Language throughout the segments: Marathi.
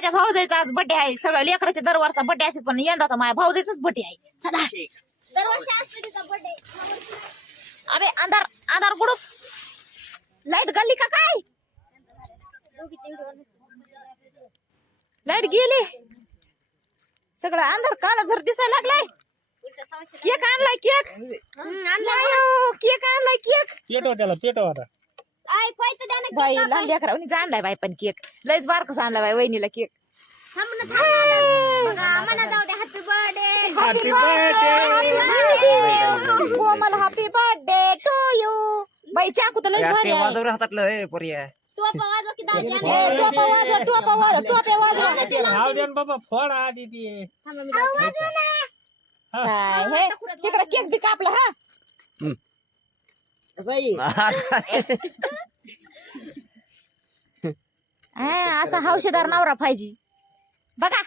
माझ्या भाऊजाईचा आज बर्थडे आहे. सगळ्या लेकराच्या दरवर्षा बर्थडे असतात पण यंदा तर माझ्या भाऊजाईचाच बर्थडे आहे. चला दरवर्षी असते तिचा बर्थडे. अबे अंधार अंधार कुठं लाईट गल्ली का काय लाईट गेली सगळं अंधार काळा जर दिसायला लागलाय. केक आणलाय केक केक आणलाय केक पेटव त्याला पेटव आता बाई लहान लेकरांनी आणलाय बाई पण केक लयच बारकस आणलाय बाई वहिनीला cake. Happy birthday Komal happy birthday to you. बाई चाकू तर लयच भारी आहे. हातातलं हे पर्याय टोपा वाजवा टोपा वाजवा टोप्या वाजवा. राहू दे ना बाबा फोड आधी ती काय हे इकडे केक बी कापला हा. असा हौशेदार नवरा पाहिजे बघा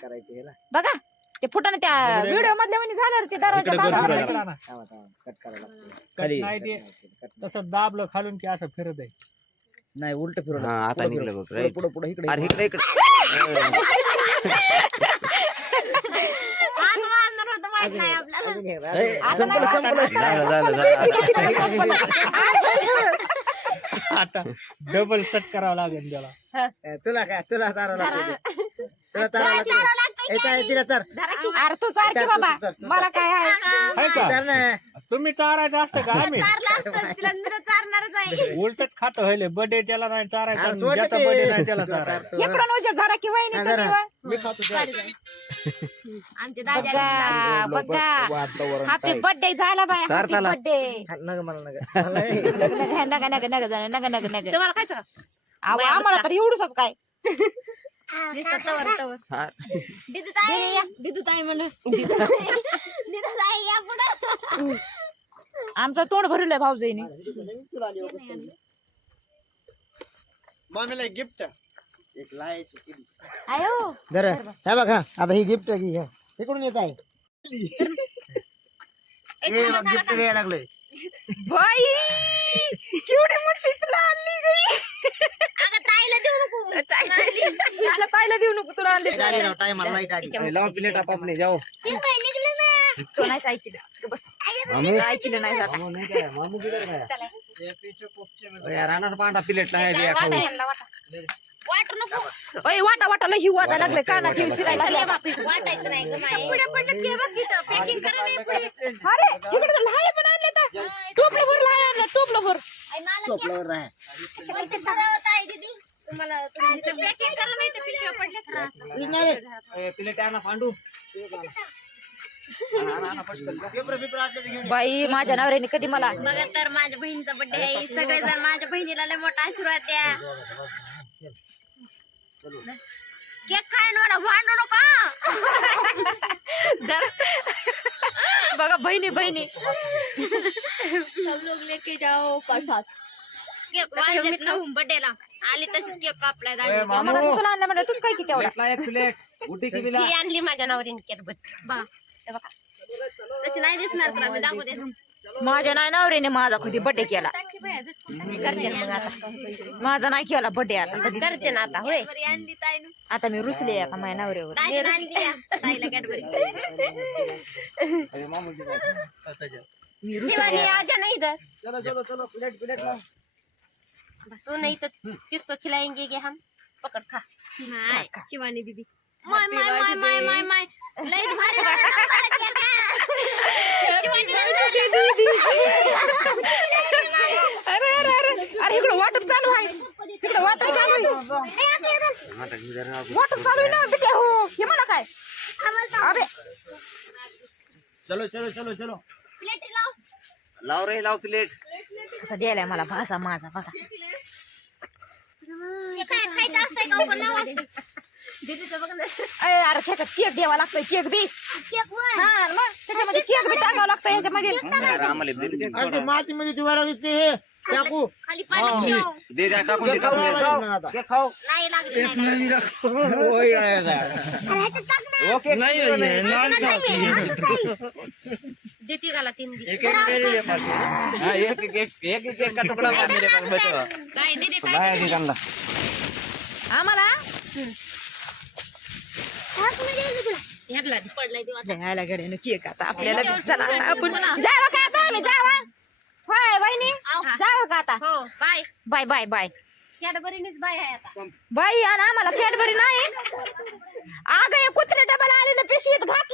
बघा ते फुटाने त्या व्हिडिओ मधल्या म्हणे झालं ते दरवाजा नाही ते तसं दाबलं खालून की असं फिरत आहे. नाही उलट फिरवलं आता निघलं बघ पुढे पुढे इकडे अरे इकडे इकडे संपलं संपलं झालं झालं आता डबल सेट करावं लागेल त्याला. तुला काय तुला चारावं लागतं तुला चारावं लागतं तिला चार अरे तू चार की बाबा मला काय आहे. आहे का तुम्ही चारायचं असतं का आम्ही चारणारच उलटच खात होईल. बर्थडे त्याला नाही चारायचं ज्याचा बर्थडे नाही त्याला चारायचं. इकडून उद्या जरा की वहिनी कधी वा. मी खातो आमच्या बघा दादा बघा हॅपी बर्थडे झाला बाय हॅपी बर्थडे. नग मला नग नग नग नग नग नग नग तुम्हाला काय आम्हाला तर एवढंच काय दिदूताई म्हणून दिदूताई या पुढं. आमचं तोंड भरलंय भाऊजाईने. मम्मीला गिफ्ट एक लाईट आयो जरा हे बघा आता ही गिफ्ट घे इकडून येत आहे गिफ्ट घ्यायला लागलोय बाई केवढी मोठी तुला आणली गई. अगं ताईला देऊ नको. तुला ताईला देऊ नको तुला आणली. टाइम लाईट आली लाव प्लेट आपापले जाओ निघलं ना. तो नाही ऐकलं बस ऐकलं नाही जात. राहणार पांढरा प्लेट वाटू नको. ओय वाटा वाटाला हिव वाटा लागले कानात हिव शिरायला लागले. वाटायचं नाही ग माये. पुढे पडलं की बघ तिथं पॅकिंग करा नाही पुढे. अरे इकडे तर लहाय पण आणले तर टोपलं भर लहाय आणलं टोपलं भर. आई मला टोपल्यावर राहा किती ठरवत आहे दीदी तुम्हाला तुम्ही इथं पॅकिंग करा नाही तर पिशव्या पडल्या तर असं. प्लेट आणा पांडू बाई माझ्या नवऱ्याने कधी मला बघा तर माझ्या बहिणीचा बर्थडे आहे. सगळेजण माझ्या बहिणीला लय मोठा आशीर्वाद द्या. केक खायन मला भांडू नका. बघा बहिणी बहिणी सब लोग लेके जाओ प्रसाद. केक वाजत नव्हून बर्थडेला आली तशीच केक कापलाय दादी. मला तुला आणलं म्हणलं तूच काय किती एवढा प्लेट उठी की ही आणली माझ्या नवरीने केक बघा हे बघा तशी नाही दिसणार तर आम्ही दाखवते. माझ्या नाही नवऱ्याने माझा कधी बर्थडे केला. करते ना मग आता माझा नाही केला बर्थडे आता कधी करते ना आता होय. आणली ताईनं. आता मी रुसले आता माझ्या नवऱ्यावर. ताईनं आणली या. ताईला कॅडबरी. मी शिवानी रुसले आजा नहीं इधर. चलो चलो चलो प्लेट प्लेट बस तू नहीं तो किसको खिलाएंगे कि हम. पकड़ खा. हाय शिवानी दीदी. माय माय माय माय माय माय लय भारी शिवानी दीदी. अरे अरे अरे अरे इकडे वाटप चालू आहे. इकडे वाटप चालू आहे. वाटप चालू आहे ना बेटा हो हे मला काय अरे चलो चलो चलो चलो प्लेट लाव. लाव रे लाव प्लेट असं द्यायलाय मला भाषा माझा बघा. हे काय खायचं असतंय का उघड नाव असतं. दीदीचं बघ ना. अरे अरे त्याच्यात केक द्यावा लागतोय केक बी. केक वर. हा मग त्याच्यामध्ये केक बी टाकावं लागतं ह्याच्यामध्ये. मातीमध्ये ठेवायला लागते हे चाकू खाली पाणी ठेव. दे जा टाकून दे टाकून खाऊ नाही लागली नाही लागली. ओके नाही देती घाला 3 दिवस. एक का टुकड़ा मेरे पास बैठो काय दीदी काय बाय निकालला आम्हाला पडलाय देवा. जायला गड्यानं केक आता आपल्याला चला आता आपण जावं का आता आम्ही जावा होय वहिनी जावं का आता हो बाय. बाय बाय बाय कॅडबरीनेच बाय आहे आता. बाई आणि आम्हाला कॅडबरी नाही अगं हे कुत्रे डबल आले ना पिशवीत घातलं